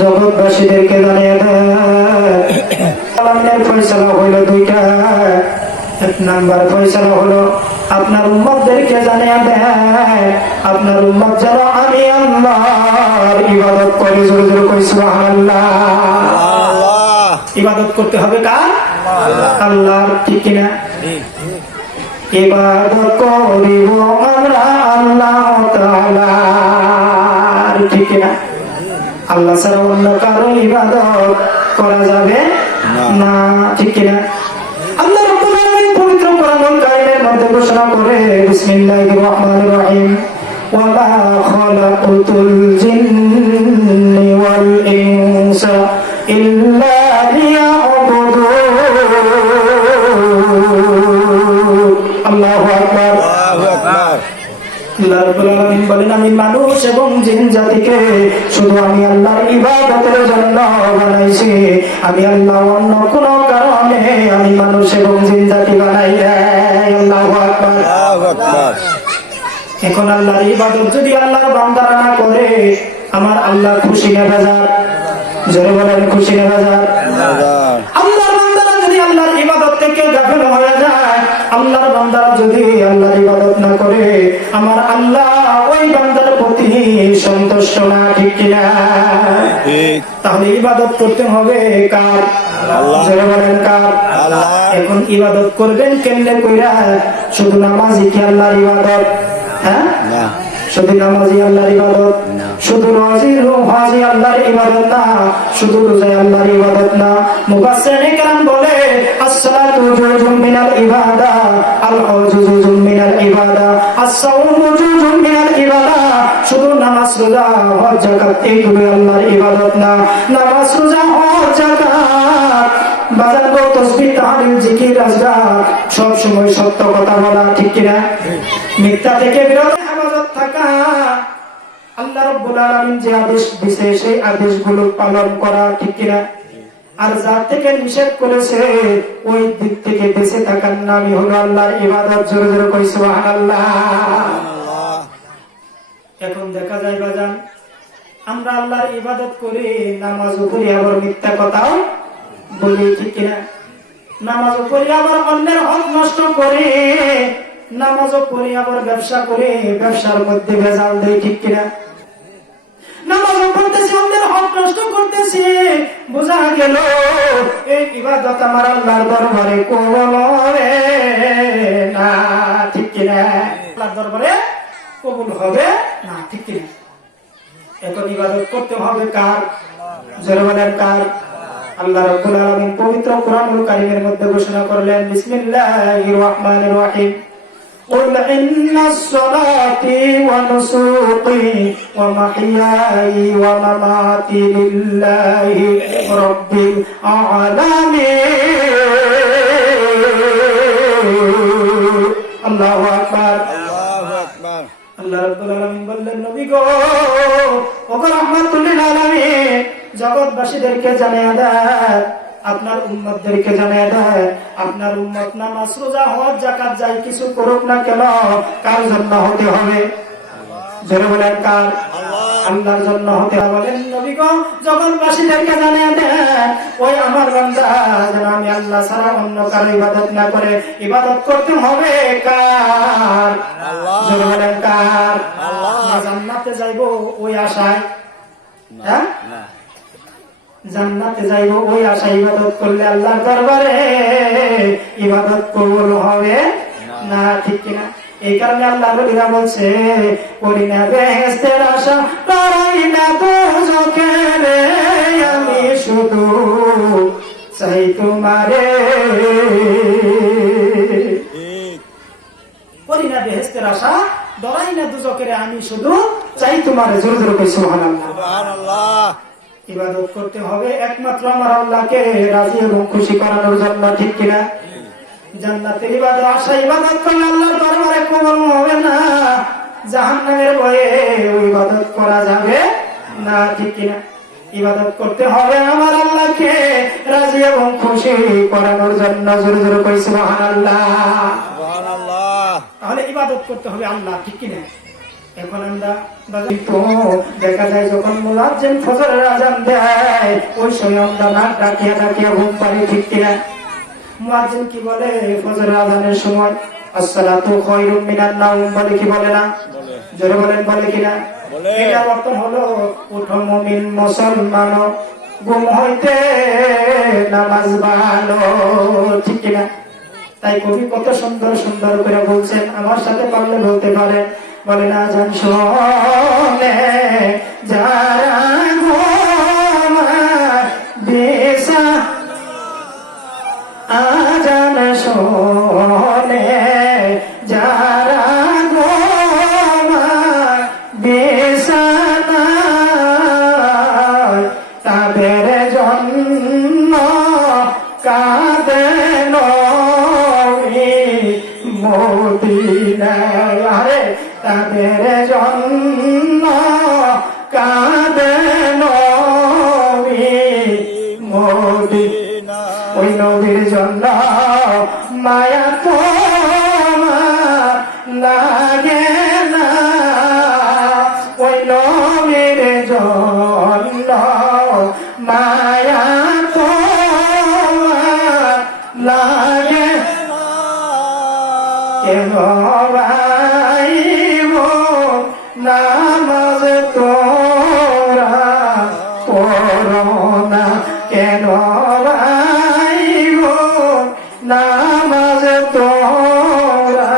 জগৎবাসীদেরকে জানিয়ে দেন আল্লাহর ফয়সালা হলো দুইটা। এক নাম্বার ফয়সালা হলো আপনার উম্মতদেরকে জানিয়ে দেন আপনার উম্মত যেন আমি আল্লাহর ইবাদত করি। জোরে জোরে কই সুবহানাল্লাহ। ইবাদত করতে হবে কার? আল্লাহর। ঠিক কিনা? ইবাদত করিব আমরা আল্লাহ তাআলার। ঠিক কিনা? আল্লাহ ছাড়া অন্য কারো ইবাদত করা যাবে না। ঠিক কিনা? আল্লাহ রাব্বুল আলামিন পবিত্র কোরআনুল কারীমের মধ্যে ঘোষণা করে বিসমিল্লাহির রহমানির রহিম ওয়া মা খালাকুতুল জিন্নি ওয়াল ইনসা ইল্লা লিয়াবুদুন। আল্লাহু আকবার। আল্লাহ রাব্বুল আলামিন বলেন আমি মানুষ এবং জিন জাতিকে শুধু আমি আল্লাহর ইবাদতের জন্য বানাইছি। আমি আল্লাহ অন্য কোনো কারণে আমি মানুষ এবং জিন জাতি বানাই নাই। আল্লাহু আকবার। এখন আল্লাহর ইবাদত যদি আল্লাহর বান্দারা না করে আমার আল্লাহ খুশি না বেজার? জোরে বলেন খুশি না বেজার? আল্লাহর বান্দারা যদি আল্লাহর ইবাদত থেকে গাফিল হয়ে যায়, আল্লাহর বান্দারা যদি আল্লাহর ইবাদত না করে আমার আল্লাহ ওই বান্দার প্রতি সন্তুষ্ট না। ঠিক কিনা? তাহলে ইবাদত করতে হবে কার? জোরে বলেন কার? এখন ইবাদত করবেন কেমনে কইরা? শুধু নামাজি কি আল্লাহর ইবাদত? হ্যাঁ, শুধু নামাজি আল্লাহর ইবাদত, শুধু হাজি আল্লাহর ইবাদত না, শুধু রোজা আল্লাহর ইবাদত না। মুফাসসিরিনে কেরাম বলে as-সালাতু জুজুম মিনাল ইবাদা, আল-হজ্জু জুজুম মিনাল ইবাদা, as-সাওমু জুজুম মিনাল ইবাদা। শুধু নামাজ রোজা হজ যাকাত এইগুলো আল্লাহর ইবাদত না। নামাজ রোজা হজ যাকাত বাজার গো তাসবিহ তাহলিল জিকির আজকার সব সময় সত্য কথা বলা। ঠিক কিনা? মিথ্যা থেকে বিরত থাকা, আল্লাহ রাব্বুল আলামিন যে আদেশ দিয়েছে সেই আদেশগুলো পালন করা। ঠিক কিনা? আর যার থেকে নিষেধ করেছে ওই দিক থেকে বেঁচে থাকার নামই হলো আল্লাহর ইবাদত। জোরে জোরে কই সুবহানাল্লাহ। এখন দেখা যায় বাজান আমরা আল্লাহর ইবাদত করি, নামাজও পড়ি, আবার মিথ্যা কথাও বলি। ঠিক কিনা? নামাজও পড়ি আবার অন্যের হক নষ্ট করি, নামাজও পড়ি আবার ব্যবসা করে ব্যবসার মধ্যে ভেজাল দেই। ঠিক কিনা? নামাজও পড়তেছি অন্যের হক নষ্ট করতেছি, বোঝা গেল এই ইবাদত আমার আল্লাহর দরবারে কবুল হবে না। ঠিক কিনা? আল্লাহর দরবারে কবুল হবে না। ঠিক কিনা? এখন ইবাদত করতে হবে কার? জোরে বলেন কার? আল্লাহ রাব্বুল আলামিন পবিত্র কোরআনুল কারীমের মধ্যে ঘোষণা করলেন বিসমিল্লাহির রহমানির রহিম قل إن الصلاتي ونسكي ومحياي ومماتي لله رب العالمين। الله أكبر الله أكبر। আল্লাহ রাব্বুল আলামিন বললেন নবী গো ওগো রাহমাতুল লিল আলামিন জগৎবাসীদেরকে জানিয়ে দেন আপনার উম্মতদেরকে জানিয়ে দেয় আপনার উম্মত নামাজ রোজা হজ যাকাত যাই কিছু করুক না কেন কার জন্য হতে হবে? জোরে বলেন কার? আল্লাহর জন্য হতে হবে। বলেন নবী গো জগৎবাসীদেরকে জানিয়ে দেন ওই আমার বান্দা যেন আমি আল্লাহ ছাড়া অন্য কারো ইবাদত না করে ইবাদত করতে হবে কার? জোরে বলেন কার? জান্নাতে যাইবো ওই আশায়, হ্যাঁ জান্নাতে যাইব ওই আশা ইবাদত করলে আল্লাহর দরবারে ইবাদত কবুল হবে না। ঠিক কিনা? এই কারণে আল্লাহ বলিরা বলছে করি না বেহেশতের আশা করি না দোজখের, আমি শুধু চাই তোমারে। করি না বেহেশতের আশা ডরাই না দোজখের, আমি শুধু চাই তোমারে। জোরে জোরে কই সুবহানাল্লাহ। সুবহানাল্লাহ। ইবাদত করতে হবে একমাত্র আমার আল্লাহকে রাজি এবং খুশি করানোর জন্য। ঠিক কিনা? জান্নাতের ইবাদত আশা ইবাদত করলে আল্লাহর দরবারে কবুল হবে না, জাহান্নামের ভয়ে ওই ইবাদত করা যাবে না। ঠিক কিনা? ইবাদত করতে হবে আমার আল্লাহকে রাজি এবং খুশি করানোর জন্য। জোরে জোরে কই সুবহানাল্লাহ। সুবহানাল্লাহ। তাহলে ইবাদত করতে হবে আল্লাহ। ঠিক কিনা? এখন আমরা দেখা যায় যখন মুয়াজ্জিন ফজরের আযান দেয় ওই সময় আমরা নাক ডাকিয়া ডাকিয়া ঘুম পাড়ি, ঠিক কিনা? মুয়াজ্জিন কি বলে ফজরের আযানের সময়? আসসালাতু খায়রুম মিনান নাওম বলে কি বলে না? জোরে বলেন, বলে কিনা? এটার অর্থ হলো উঠো মুমিন মুসলমান, ঘুম হইতে নামাজ ভালো, ঠিক কিনা? তাই কবি কত সুন্দর সুন্দর করে বলছেন, আমার সাথে পারলে বলতে পারেন, বলেন আজান শোনে যারা ঘুমায়, আজান শোনে যারা ঘুমায় বিছানায়, তাদের জন্য কাঁদে নবী মদিনায়, আরে তাদের জন্য কাঁদে নবী মদিনায়, ওই নবীর জন্য মায়া তোমার লাগে না, ওই নবীর জন্য মায়া তোমার লাগে কেন ভাইব নামাজ তোরা পড়ো না, কেন ভাইব নামাজ তোরা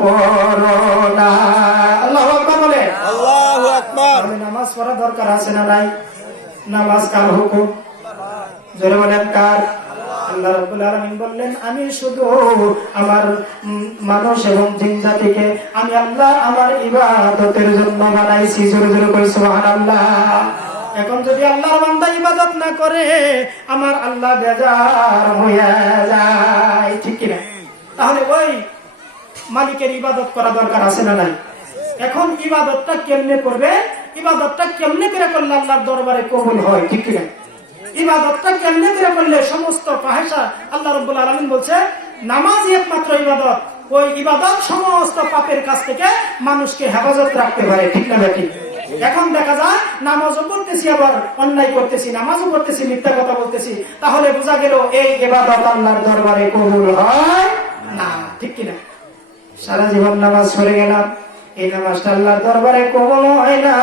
পড়ো না? আল্লাহু আকবার বলে, আল্লাহু আকবার। নামাজ পড়া দরকার আছে না নাই? নামাজ কার হুকুম? জোরে বলেন কার? আল্লাহ রাব্বুল আলামিন বললেন, আমি শুধু আমার মানুষ এবং জিন জাতিকে আমি আল্লাহ আমার ইবাদতের জন্য বানাইছি। জোরে জোরে কই সুবহানাল্লাহ। এখন যদি আল্লাহর বান্দা ইবাদত না করে আমার আল্লাহ বেজার হয়ে যায়, ঠিক কি না? তাহলে ওই মালিকের ইবাদত করা দরকার আছে না নাই? এখন ইবাদতটা কেমনে করবে? ইবাদতটা কেমনে করে করলে আল্লাহর দরবারে কবুল হয়, ঠিক কি না? ইবাদতটা কেমনে করে করলে সমস্ত ফাহেশা, আল্লাহ রাব্বুল আলামিন বলছে নামাজই একমাত্র ইবাদত, ওই ইবাদত সমস্ত পাপের কাছ থেকে মানুষকে হেফাজত রাখতে পারে, ঠিক না বেটি? এখন দেখা যায় নামাজও করতেছি আবার অন্যায় করতেছি, নামাজও করতেছি মিথ্যা কথা বলতেছি, তাহলে বোঝা গেল এই ইবাদত আল্লাহর দরবারে কবুল হয় না, ঠিক কিনা? সারা জীবন নামাজ পড়ে গেলাম, এই নামাজটা আল্লাহর দরবারে কবুল হয় না।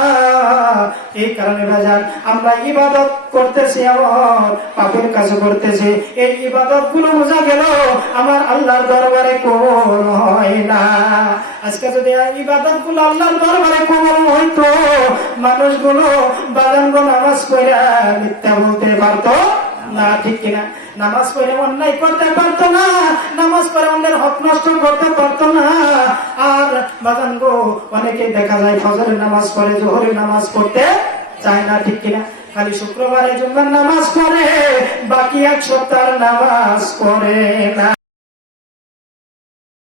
এই কারণে বাজার আমরা ইবাদত করতেছি আবার পাপের কাজ করতেছি, এই ইবাদত গুলো বোঝা গেল আমার আল্লাহর দরবারে কবুল হয় না। আজকে যদি ইবাদত গুলো আল্লাহর দরবারে কবুল হইতো, মানুষগুলো বাগানগো নামাজ পড়ে মিথ্যা বলতে পারতো না, ঠিক কিনা? নামাজ পড়ে অন্যায় করতে পারতো না, নামাজ পড়ে অন্যের হক নষ্ট করতে পারতো না। আর বাগান গো অনেকে দেখা যায় ফজরের নামাজ পড়ে, জোহরের নামাজ পড়তে চায় না, ঠিক কিনা? খালি শুক্রবারে জুম্মার নামাজ পড়ে, বাকি এক সপ্তাহ নামাজ পড়ে না।